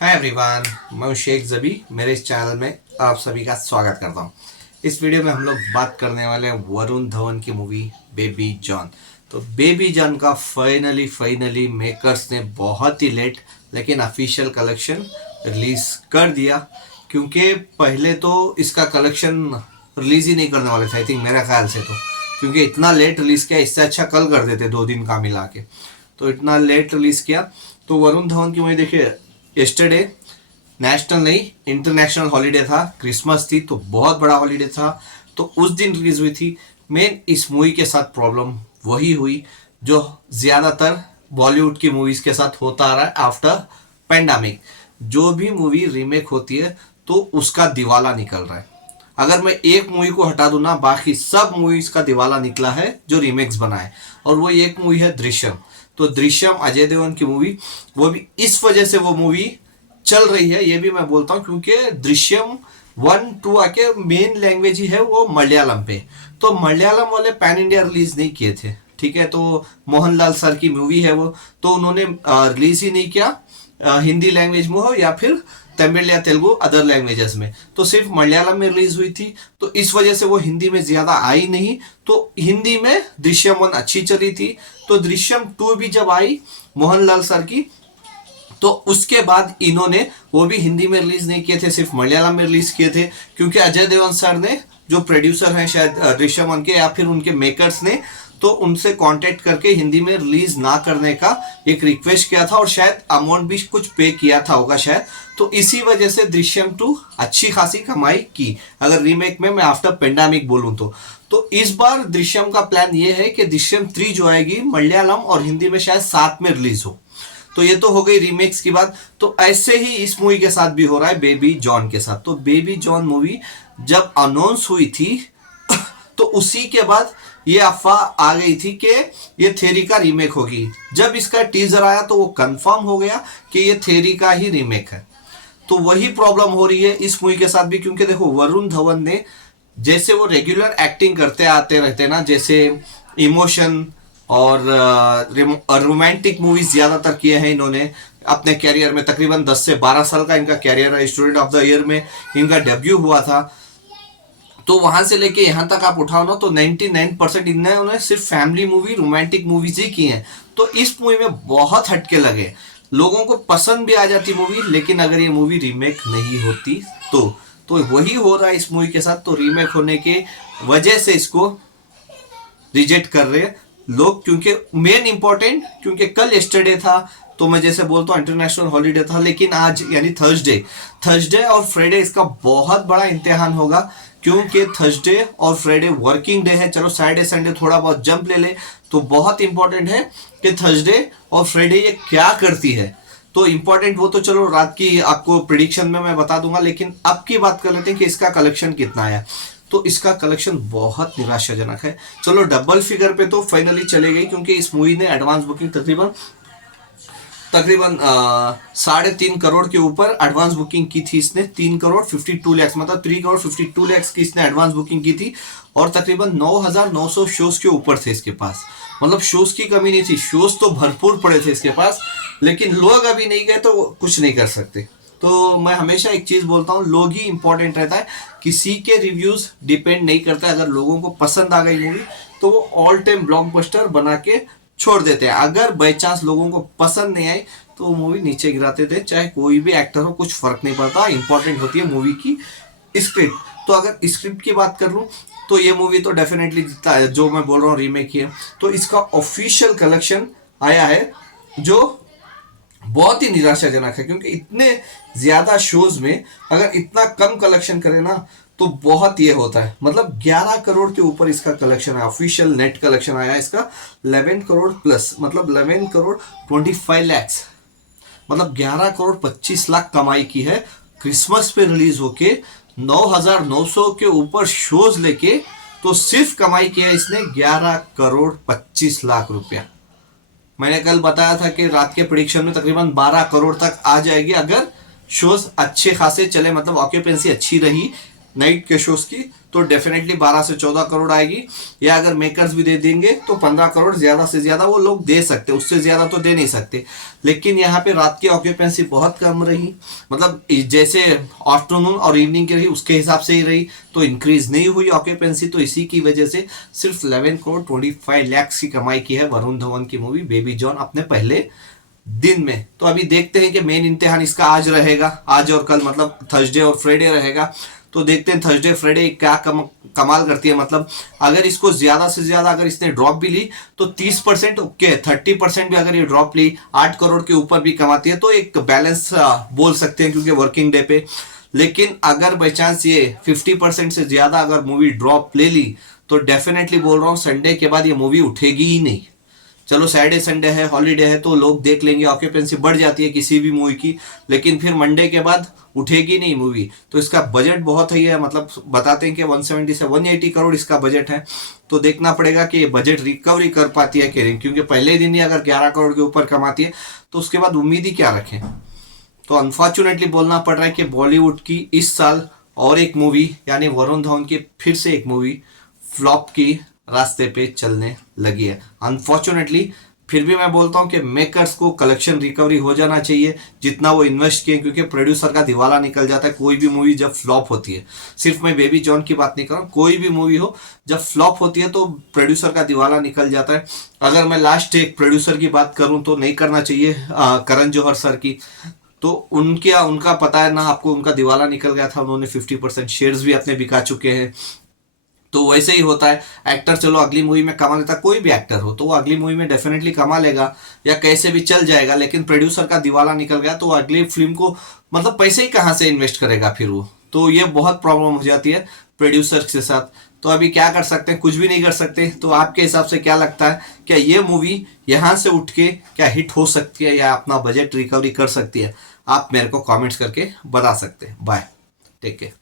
Hi everyone, मैं हूं शेख जबी। मेरे इस चैनल में आप सभी का स्वागत करता हूं। इस वीडियो में हम लोग बात करने वाले हैं वरुण धवन की मूवी बेबी जॉन। तो बेबी जॉन का फाइनली मेकर्स ने बहुत ही लेट लेकिन ऑफिशियल कलेक्शन रिलीज कर दिया, क्योंकि पहले तो इसका कलेक्शन रिलीज ही नहीं करने वाले थे आई थिंक, मेरा ख्याल से तो, क्योंकि इतना लेट रिलीज किया। इससे अच्छा कल कर देते 2 दिन का मिला के, तो इतना लेट रिलीज किया। तो वरुण धवन की मूवी देखिए, यस्टरडे नेशनल नहीं इंटरनेशनल हॉलीडे था, क्रिसमस थी, तो बहुत बड़ा हॉलीडे था, तो उस दिन रिलीज हुई थी। मेन इस मूवी के साथ प्रॉब्लम वही हुई जो ज्यादातर बॉलीवुड की मूवीज के साथ होता आ रहा है आफ्टर पेंडेमिक। जो भी मूवी रीमेक होती है तो उसका दिवाला निकल रहा है। अगर मैं एक मूवी को हटा दूं ना, बाकी सब मूवीज का दिवाला निकला है जो रीमेक्स बनाए, और वो एक मूवी है दृश्यम। तो दृश्यम अजय देवगन की मूवी, वो भी इस वजह से वो मूवी चल रही है, ये भी मैं बोलता हूँ, क्योंकि दृश्यम 1-2 आके मेन लैंग्वेज ही है वो मलयालम पे। तो मलयालम वाले पैन इंडिया रिलीज नहीं किए थे, ठीक है। तो मोहनलाल सर की मूवी है वो, तो उन्होंने रिलीज ही नहीं किया हिंदी लैंग्वेज में हो या फिर तमिल या तेलुगु अदर लैंग्वेजेस में, तो सिर्फ मलयालम में रिलीज हुई थी। तो इस वजह से वो हिंदी में ज्यादा आई नहीं। तो हिंदी में दृश्यम 1 अच्छी चली थी, तो दृश्यम 2 भी जब आई मोहनलाल सर की, तो उसके बाद इन्होंने वो भी हिंदी में रिलीज नहीं किए थे, सिर्फ मलयालम में रिलीज किए थे, क्योंकि अजय देवगन सर ने, जो प्रोड्यूसर हैं शायद दृश्यम 1 के या फिर उनके मेकर्स ने, तो उनसे कांटेक्ट करके हिंदी में रिलीज ना करने का एक रिक्वेस्ट किया था, और शायद अमाउंट भी कुछ पे किया था होगा शायद। तो इसी वजह से दृश्यम 2 अच्छी खासी कमाई की, अगर रीमेक में मैं आफ्टर पेंडेमिक बोलूं तो इस बार दृश्यम का प्लान ये है कि दृश्यम 3 जो आएगी मलयालम और हिंदी में शायद साथ में रिलीज हो। तो ये तो हो गई रीमेक्स की बात। तो ऐसे ही इस मूवी के साथ भी हो रहा है बेबी जॉन के साथ। तो बेबी जॉन मूवी जब अनाउंस हुई थी तो उसी के बाद ये अफवाह आ गई थी कि ये थेरी का रीमेक होगी। जब इसका टीजर आया तो वो कंफर्म हो गया कि ये थेरी का ही रीमेक है। तो वही प्रॉब्लम हो रही है इस मूवी के साथ भी, क्योंकि देखो वरुण धवन ने, जैसे वो रेगुलर एक्टिंग करते आते रहते ना, जैसे इमोशन और रोमांटिक मूवीज ज्यादातर किए हैं इन्होंने अपने कैरियर में। तकरीबन 10 से 12 साल का इनका कैरियर है। स्टूडेंट ऑफ द ईयर में इनका डेब्यू हुआ था। तो वहां से लेके यहाँ तक आप उठाओ ना, तो 99% इन्होंने सिर्फ फैमिली मूवी रोमांटिक मूवीज ही की हैं। तो इस मूवी में बहुत हटके लगे, लोगों को पसंद भी आ जाती मूवी, लेकिन अगर ये मूवी रीमेक नहीं होती तो वही हो रहा है इस मूवी के साथ। तो रीमेक होने के वजह से इसको रिजेक्ट कर रहे हैं लोग, क्योंकि मेन इंपॉर्टेंट, क्योंकि कल यस्टरडे था, तो मैं जैसे बोलता हूँ इंटरनेशनल हॉलीडे था, लेकिन आज यानी थर्सडे और फ्राइडे इसका बहुत बड़ा इम्तिहान होगा, क्योंकि थर्सडे और फ्राइडे वर्किंग डे है। चलो सैटरडे संडे थोड़ा बहुत जंप ले ले, तो बहुत इंपॉर्टेंट है कि थर्सडे और फ्राइडे ये क्या करती है। तो इंपॉर्टेंट वो तो चलो रात की आपको प्रिडिक्शन में मैं बता दूंगा, लेकिन अब की बात कर लेते हैं कि इसका कलेक्शन कितना आया। तो इसका कलेक्शन बहुत निराशाजनक है। चलो डबल फिगर पे तो फाइनली चले गई, क्योंकि इस मूवी ने एडवांस बुकिंग तकरीबन 3.5 करोड़ के ऊपर एडवांस बुकिंग की थी इसने। 3 करोड़ 52 लाख, मतलब 3 करोड़ 52 लाख की इसने एडवांस बुकिंग की थी, और तकरीबन 9,900 शोज के ऊपर थे इसके पास। मतलब शोज की कमी नहीं थी, शोज तो भरपूर पड़े थे इसके पास, लेकिन लोग अभी नहीं गए तो कुछ नहीं कर सकते। तो मैं हमेशा एक चीज बोलता हूँ, लोग ही इंपॉर्टेंट रहता है, किसी के रिव्यूज डिपेंड नहीं करता। अगर लोगों को पसंद आ गई मूवी तो वो ऑल टाइम ब्लॉकबस्टर बना के छोड़ देते हैं। अगर बाई चांस लोगों को पसंद नहीं आई तो वो मूवी नीचे गिराते थे, चाहे कोई भी एक्टर हो, कुछ फर्क नहीं पड़ता। इंपॉर्टेंट होती है मूवी की स्क्रिप्ट। तो अगर स्क्रिप्ट की बात कर लूँ तो ये मूवी तो डेफिनेटली जो मैं बोल रहा हूँ रीमेक है, तो इसका ऑफिशियल कलेक्शन आया है जो बहुत ही निराशाजनक है, क्योंकि इतने ज्यादा शोज में अगर इतना कम कलेक्शन करे ना तो बहुत ये होता है। मतलब 11 करोड़ के ऊपर इसका कलेक्शन है, ऑफिशियल नेट कलेक्शन आया इसका 11 करोड़ प्लस, मतलब 11 करोड़ 25 लाख, मतलब 11 करोड़ 25 लाख कमाई की है। क्रिसमस पे रिलीज होके 9,900 के ऊपर शोज लेके तो सिर्फ कमाई किया इसने 11 करोड़ 25 लाख रुपया। मैंने कल बताया था कि रात के प्रिडिक्शन में तकरीबन 12 करोड़ तक आ जाएगी, अगर शोज अच्छे खासे चले, मतलब ऑक्यूपेंसी अच्छी रही नाइट के शोज की, तो डेफिनेटली 12 से 14 करोड़ आएगी, या अगर मेकर्स भी दे देंगे तो 15 करोड़ ज़्यादा से ज़्यादा वो लोग दे सकते, उससे ज़्यादा तो दे नहीं सकते। लेकिन यहाँ पे रात की ऑक्यूपेंसी बहुत कम रही, मतलब जैसे आफ्टरनून और इवनिंग की रही उसके हिसाब से ही रही, तो इंक्रीज नहीं हुई ऑक्यूपेंसी। तो इसी की वजह से सिर्फ 11 करोड़ 25 लाख की कमाई की है वरुण धवन की मूवी बेबी जॉन अपने पहले दिन में। तो अभी देखते हैं कि मेन इम्तिहान इसका आज रहेगा, आज और कल, मतलब थर्सडे और फ्राइडे रहेगा। तो देखते हैं थर्सडे फ्राइडे क्या कमाल करती है। मतलब अगर इसको ज्यादा से ज्यादा अगर इसने ड्रॉप भी ली तो 30% ओके, 30% भी अगर ये ड्रॉप ली 8 करोड़ के ऊपर भी कमाती है तो एक बैलेंस बोल सकते हैं, क्योंकि वर्किंग डे पे। लेकिन अगर बाई चांस ये 50% से ज्यादा अगर मूवी ड्रॉप ले ली तो डेफिनेटली बोल रहा हूँ संडे के बाद ये मूवी उठेगी ही नहीं। चलो सैटरडे संडे है, हॉलीडे है, तो लोग देख लेंगे, ऑक्यूपेंसी बढ़ जाती है किसी भी मूवी की, लेकिन फिर मंडे के बाद उठेगी नहीं मूवी। तो इसका बजट बहुत है, मतलब बताते हैं कि 170 से 180 करोड़ इसका बजट है। तो देखना पड़ेगा कि ये बजट रिकवरी कर पाती है कि नहीं, क्योंकि पहले दिन ही अगर 11 करोड़ के ऊपर कमाती है तो उसके बाद उम्मीद ही क्या रखें। तो अनफॉर्चुनेटली बोलना पड़ रहा है कि बॉलीवुड की इस साल और एक मूवी यानी वरुण धवन की फिर से एक मूवी फ्लॉप की रास्ते पे चलने लगी है अनफॉर्चुनेटली। फिर भी मैं बोलता हूं कि मेकर्स को कलेक्शन रिकवरी हो जाना चाहिए जितना वो इन्वेस्ट किए, क्योंकि प्रोड्यूसर का दिवाला निकल जाता है कोई भी मूवी जब फ्लॉप होती है। सिर्फ मैं बेबी जॉन की बात नहीं कर रहा हूँ, कोई भी मूवी हो जब फ्लॉप होती है तो प्रोड्यूसर का दिवाला निकल जाता है। अगर मैं लास्ट एक प्रोड्यूसर की बात करूं तो नहीं करना चाहिए करण जौहर सर की। तो उनका पता है ना आपको, उनका दिवाला निकल गया था, उन्होंने 50% शेयर्स भी अपने बिका चुके हैं। तो वैसे ही होता है, एक्टर चलो अगली मूवी में कमा लेता, कोई भी एक्टर हो तो वो अगली मूवी में डेफिनेटली कमा लेगा या कैसे भी चल जाएगा, लेकिन प्रोड्यूसर का दिवाला निकल गया तो अगली फिल्म को मतलब पैसे ही कहाँ से इन्वेस्ट करेगा फिर वो। तो ये बहुत प्रॉब्लम हो जाती है प्रोड्यूसर के साथ। तो अभी क्या कर सकते हैं, कुछ भी नहीं कर सकते। तो आपके हिसाब से क्या लगता है, क्या ये मूवी यहाँ से उठ के क्या हिट हो सकती है या अपना बजट रिकवरी कर सकती है? आप मेरे को कमेंट्स करके बता सकते हैं। Bye, take care.